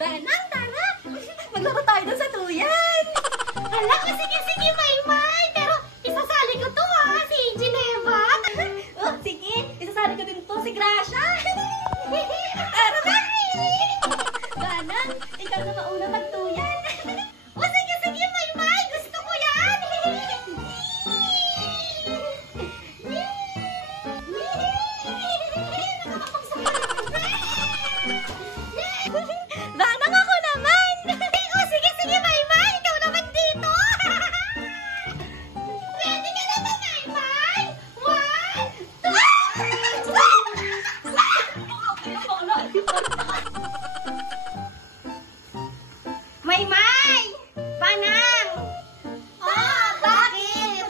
Danang, tara! Maglaro tayo dun sa duyan! Hala, sige, Maymay! Pero isasali ko to si Gineva! Oh, sige, isasali ko din to si Gracia! Tara na! Danang, ikaw na mauna magduyan! Oh, sige, Maymay! Gusto ko yan! Danang, ako naman! Oh, sige, Maymay! Ikaw naman dito! Ready ka na ba, Maymay? 1, 2... Maymay! Panang! Oh, bakit?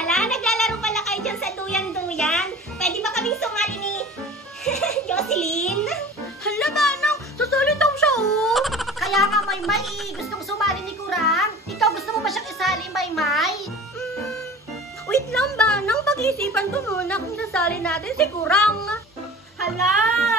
Hala, naglalaro pala kayo dyan sa duyan-duyan. Pwede ba kaming sumali ni Jocelyn? Hala, Manang! Susuli daw siya, oh! Kaya nga, Maymay, gustong sumali ni Kurang. Ikaw, gusto mo ba siyang isali, Maymay? Wait lang, Manang. Pag-iisipan ko muna kung sasali natin si Kurang. Hala!